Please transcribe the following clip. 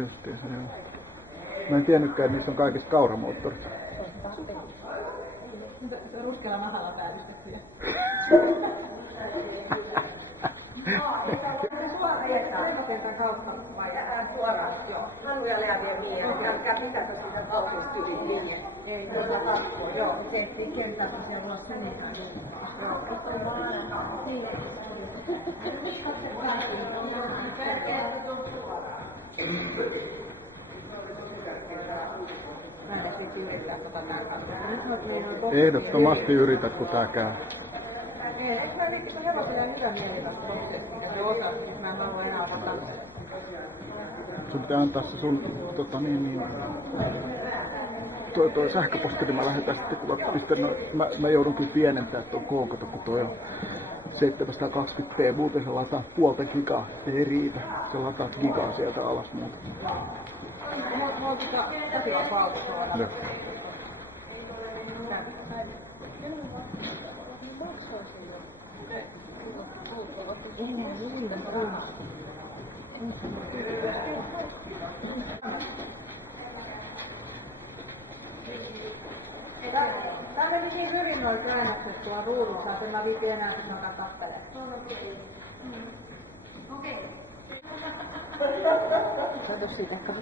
Justiinsa, joo. Mä en tiennytkään, että niissä on kaikissa kauramoottorit. Ruskealla nahalla päällystettyjä. Suoraan ajetaan sen kautta vai suoraan? Joo. Hannuja Leavia niin, ja pitää sitä kaupista yli. Ei, joo, me tehtiin kenttä, kun siellä on suuntaan. Ehdottomasti yritä, kun tää käy. Eikö mä viittikö hevosella hyvä mielellä ja se osaa, että mä en halua enää ottaa. Sun pitää antaa se sun toi sähköposti, niin mä lähetän sitten, kun mä joudun kyllä pienentämään tuon koon, kun toi on 720p, muuten se lataa puolta gigaa, ei riitä. Se lataa gigaa sieltä alas muuten. Joo. Tämä meni niin hyvin noin käännökset tuolla ruudussa, että mä viitin enää, että mä katselen. Okei. Kato siitä, kato.